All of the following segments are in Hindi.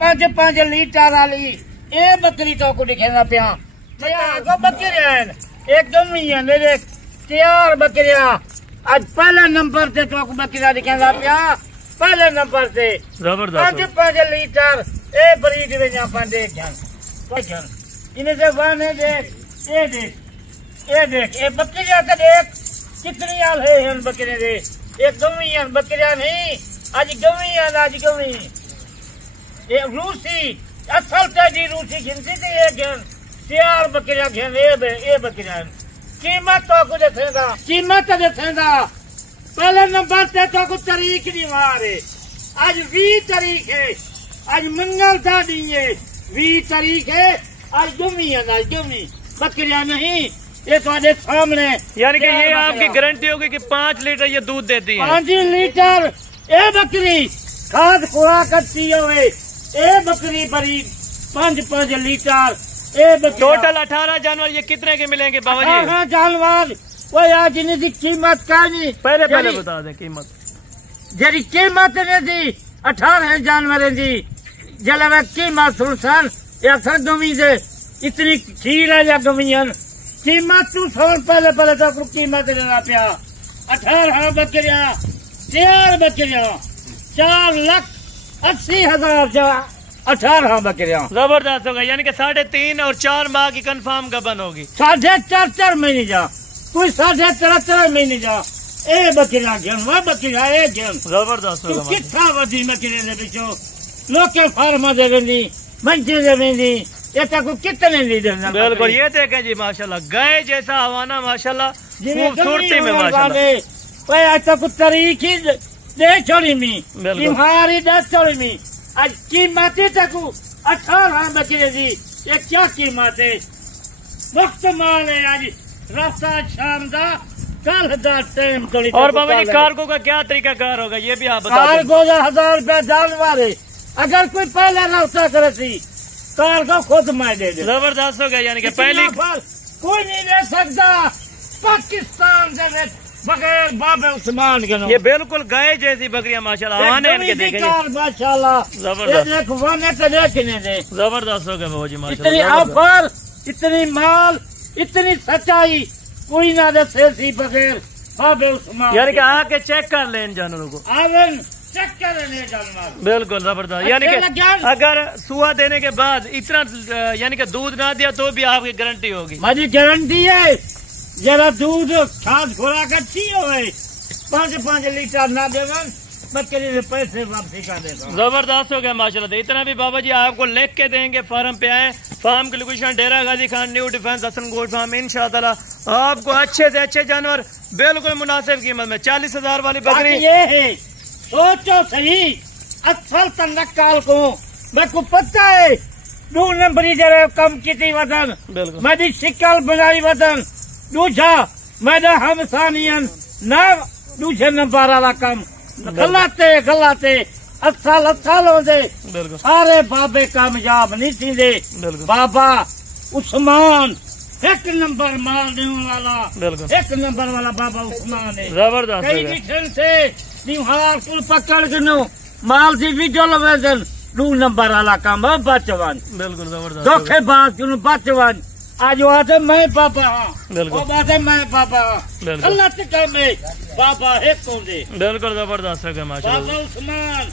5 लीटर वाली ये बकरी तो को दिखेगा पिया बकरिया एक गमी है मेरे 4 बकरिया आज पहले नंबर से तो बकरिया दिखेगा पिया पहले नंबर से जबरदस्त 5 लीटर ए ब्रीड में यहाँ पर देख इन्हें से वन है देख ये बकरिया का देख कितनी आल है बकरे दे एक गमी है बकरिया नहीं आज गमी ये रूसी असल तेजी रूसी गिनती थी ये घेन 4 बकरियां घेन ये बकरियां कीमत तो को देखेगा पहले नंबर से तो को तारीख नहीं मारे आज 20 तारीख है आज मंगल था दिन है 20 तारीख है आज गमी बकरियां नहीं ये तुम्हारे सामने यानी कि ये आपकी गारंटी होगी कि 5 लीटर ये दूध देती है 5 लीटर ये बकरी खाद खुराक अच्छी हुए ए बकरी बड़ी 5 लीटर टोटल 18 जानवर ये कितने के मिलेंगे बाबा जी? 18 जानवर वो आज इनकी कीमत का नहीं पहले बता दें कीमत जरी कीमत ने दी 18 जानवर दी जला कीमत सुनसन या गमी से इतनी खीर है या गमियन कीमत तू सोन पहले तो कीमत देना पिया 18 बकरिया 4 बकरिया 4,80,000 18 बकरियां जबरदस्त होगा यानी कि 3.5 और 4 माह की कंफर्म गबन होगी 4.5 महीने जा कोई 3.5 महीने जा ए बकरियां घेन वह बकरियां ए घेन जबरदस्त होगा कितना वधी बकरियां दे बिचो लोके फार्मा दे रही मंजे दे रही ये तक कितने ली देना बिल्कुल ये देखें जी माशाल्लाह गाय जैसा हवाना माशाल्लाह खूबसूरती में माशाल्लाह आज तक तारीख ही दे छोड़ी मी तुम्हारी 10 छोड़ी मी आज कीमत तक 18 बकरे दी ये क्या कीमत है वक्त माल है आज रास्ता शाम का कल दा टाइम थोड़ी और बाबा जी कार्गो का क्या तरीका कार होगा ये भी आप बता दें कार्गो 1000 रुपया जानवर है अगर कोई पहले रास्ता करे थी कार्गो खुद मैं दे दे जबरदस्त हो गया यानी कि पहली कोई नहीं ले सकता पाकिस्तान से बगैर बाबे उस्मान के ये बिल्कुल गाय जैसी बकरियां माशाल्लाह आने इनके देखेंगे माशाल्लाह जबरदस्त हो गया बाबा जी माशाल्लाह इतनी ऑफर इतनी माल इतनी सच्चाई कोई ना दसे सी बगैर बाबे उस्मान यानी कि आके चेक कर ले इन जानवरों को आवन चेक कर ले जानवर बिल्कुल जबरदस्त यानी कि अगर सुआ देने के बाद इतना यानी कि दूध ना दिया तो भी आपकी गारंटी होगी मेरी गारंटी है जरा दूध खाद खुराक अच्छी हो 5 लीटर ना देवन बकरी से पैसे वापसी कर देगा जबरदस्त हो गया माशाल्लाह इतना भी बाबा जी आपको लिख के देंगे फार्म पे आए फार्म की location Dera Ghazi Khan new defence Hasan gold farm इंशाअल्लाह आपको अच्छे से अच्छे जानवर बिल्कुल मुनासिब कीमत में 40,000 वाली बकरी ये है सोचो सही असल तंगकाल को मेरे को पता है 2 नंबरी जरा कम की वजन मेरी शिकल बनाई वजन दूसरा मैंने हम सानियन न दूसरे नंबर वाला कम गलाते असल होते सारे बाबे कामयाब नहीं थी बाबा उस्मान 1 नंबर माल देने वाला 1 नंबर वाला बाबा उस्मान है जबरदस्त कई से निहार कुल पकड़ के नो माल से भी जो वेजन 2 नंबर वाला काम बचवन बिल्कुल जबरदस्त धोखेबाज बचवन आज बात है मैं पापा वो बात है मैं पापा अल्लाह से कर में पापा है कौन दे बिल्कुल जबरदस्त है माशाल्लाह बाबा उस्मान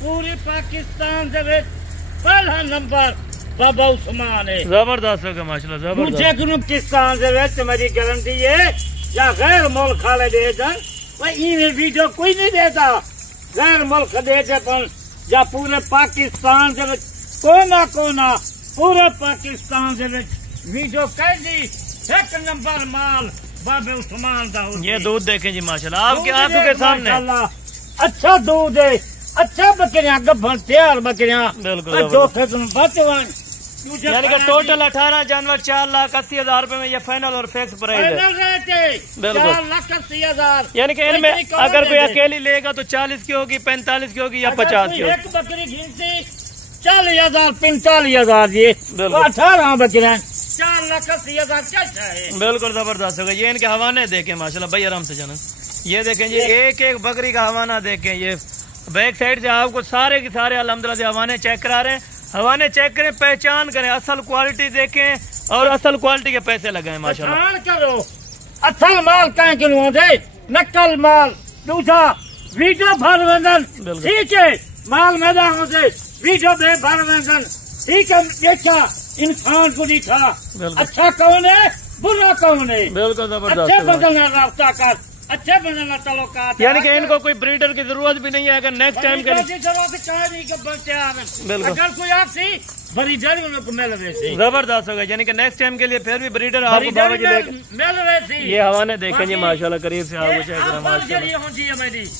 पूरे पाकिस्तान से पहला नंबर बाबा उस्मान है जबरदस्त है माशाल्लाह जबरदस्त मुझे पाकिस्तान से मेरी गारंटी है या गैर मुल्क खाले दे दन वही वीडियो कोई नहीं देता गैर मुल्क देते पर या पूरे पाकिस्तान से कोना पूरे पाकिस्तान से वीडियो कह दी 1 नंबर माल बाबे उस्मान का ये दूध देखें जी माशाल्लाह आपके आंखों के सामने अच्छा दूध है अच्छा बकरियां गब्बन 4 बकरियां बिल्कुल बचवन यानी कि टोटल 18 जानवर 4,80,000 रुपए में ये फाइनल और फिक्स प्राइस है बिल्कुल 4,80,000 यानी कि इनमें अगर कोई अकेली लेगा तो 40 की होगी 45 की होगी या 50 की होगी एक बकरी घिनती 40,000 45,000 ये 18 बकरियां 4,80,000 क्या है बिल्कुल जबरदस्त होगा ये इनके हवाने देखें माशाल्लाह भाई आराम से जाना ये देखें जी एक बकरी का हवाना देखें ये बैक साइड से आपको सारे के सारे अल्हम्दुलिल्लाह से हवाने चेक करा रहे हैं। हवाने चेक करें, पहचान करें, असल क्वालिटी देखें और असल क्वालिटी के पैसे लगाएं माशाल्लाह। करो असल माल कहीं किलो दे, नकल माल दूसरा वीडियो भरवंदन, ठीक है माल मैदान से वीडियो बे भरवंदन, ठीक है। देखा इंसान को नहीं था, अच्छा कौन है बुरा कौन है, बिल्कुल जबरदस्त। अच्छे बदलना रास्ता कर, अच्छे बदलना तल्लुकात, यानी कि इनको कोई ब्रीडर की जरूरत भी नहीं है। अगर नेक्स्ट टाइम के अगर कोई आपसी ब्रीडर उनको मिल रहे जबरदस्त होगा, यानी कि नेक्स्ट टाइम के लिए फिर भी ब्रीडर आपको बाबा जी मिल रहे थे। ये हवाने देखें जी माशाल्लाह, करीब से आपको चेक करें माशाल्लाह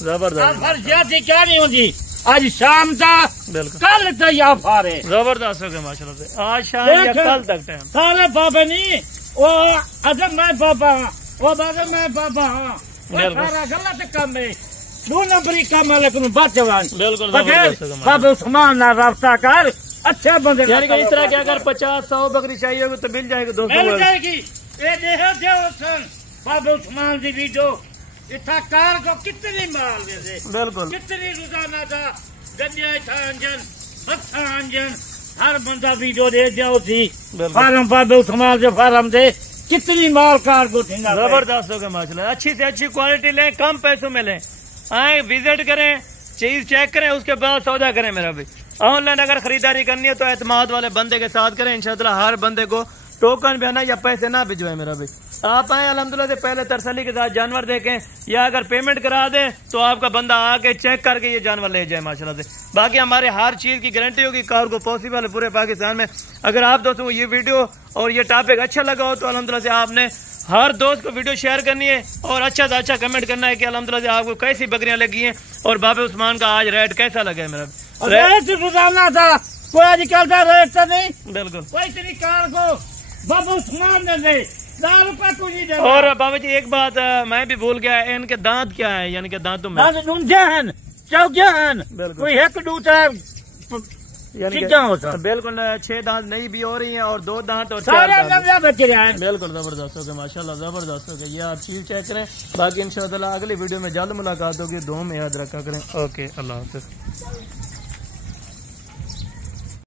जबरदस्त। क्या नहीं होती आज शाम तक, कल तक या फारे जबरदस्त हो गया माशाल्लाह से, आज शाम या कल तक टाइम। सारे बाबा नहीं वो अजब मैं बाबा वो बाबा मैं बाबा हाँ सारा गलत काम है, 2 नंबरी काम है, लेकिन बात बिल्कुल बाबा उस्मान ना रास्ता कर, अच्छे बंदे। यानी कि इस तरह के अगर 50-100 बकरी चाहिए होगी तो मिल जाएगी, 200 मिल जाएगी। ये देहो बाबा उस्मान की वीडियो इतना कार को कितनी माल दे, बिल्कुल कितनी रोजाना था गंजा था अंजन अच्छा अंजन, हर बंदा वीडियो दे जाओ थी फार्म बाबा उस्मान से फार्म दे, कितनी माल कार को थी जबरदस्त होगा माशाल्लाह। अच्छी से अच्छी क्वालिटी लें, कम पैसों में लें, आए विजिट करें, चीज चेक करें, उसके बाद सौदा करें। मेरा भाई ऑनलाइन अगर खरीदारी करनी है तो एतमाद वाले बंदे के साथ करें, इंशाअल्लाह हर बंदे को टोकन भी आना या पैसे ना भिजवाए। मेरा भाई आप आए अल्हम्दुलिल्लाह से पहले तसल्ली के साथ जानवर देखें, या अगर पेमेंट करा दें तो आपका बंदा आके चेक करके ये जानवर ले जाए माशाल्लाह से। बाकी हमारे हर चीज की गारंटी होगी, कार को पॉसिबल है पूरे पाकिस्तान में। अगर आप दोस्तों को ये वीडियो और ये टॉपिक अच्छा लगा हो तो अल्हम्दुलिल्लाह से आपने हर दोस्त को वीडियो शेयर करनी है और अच्छा से अच्छा कमेंट करना है कि अल्हम्दुलिल्लाह से आपको कैसी बकरियां लगी हैं और बाबे उस्मान का आज रेट कैसा लगा है। मेरा रेट गुजारना था, कोई निकलता रेट तो नहीं, बिल्कुल कोई इतनी कार को बाबा उस्मान ने दे 10 रुपए को नहीं दे। और बाबा जी एक बात मैं भी भूल गया, इनके दांत क्या है, यानी कि दांतों में कोई एक दूसरा बिल्कुल 6 दांत नहीं भी हो रही हैं और 2 दांत और 4 दांत बिल्कुल जबरदस्त हो गया माशाल्लाह, जबरदस्त हो गया। ये आप चीज चेक करें, बाकी इंशाअल्लाह अगली वीडियो में जल्द मुलाकात होगी। दुआ में याद रखा करें। ओके, अल्लाह हाफिज़।